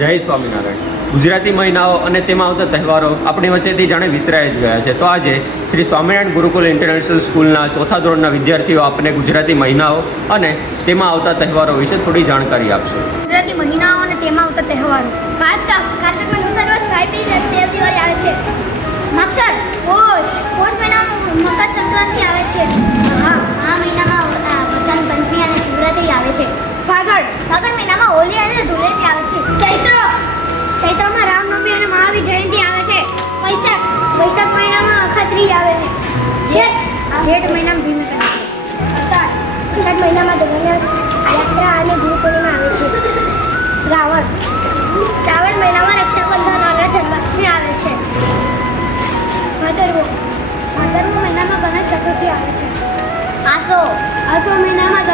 જય સ્વામિનારાયણ. ગુજરાતી મહિનાઓ અને તેમાં આવતા તહેવારો આપણી વચ્ચેથી જાણે વિસરાઈ જ ગયા છે. તો આજે શ્રી સ્વામિનારાયણ ગુરુકુલ ઇન્ટરનેશનલ સ્કૂલના ચોથા ધોરણના વિદ્યાર્થીઓ આપને ગુજરાતી મહિનાઓ અને તેમાં આવતા તહેવારો વિશે થોડી જાણકારી આપશે. ગુજરાતી મહિનાઓ અને તેમાં આવતા તહેવારો. કાર્તક મહિનામાં દર વર્ષે ભાઈ બીજ દેવ દિવાળી આવે છે. મક્ષર પોષ મહિનામાં મકર સંક્રાંતિ આવે છે. આ મહિનામાં વસંત પંચમી અને શિવરાત્રી આવે છે. ફાગણ મહિનામાં હોલી અને ધૂળેટી આવે છે. ચૈત્રમાં રામનવમી અને મહાવીર જયંતિ આવે છે. વૈશાખ મહિનામાં અખાત્રીજ આવે છે. જેઠ મહિનામાં ભીમ અષાઢ મહિનામાં જગન્નાથ યાત્રા અને ગુરુ પૂર્ણિમા આવે છે. શ્રાવણ મહિનામાં રક્ષાબંધન અને જન્માષ્ટમી આવે છે. ભાદરવો મહિનામાં ગણેશ ચતુર્થી આવે છે. આસો મહિનામાં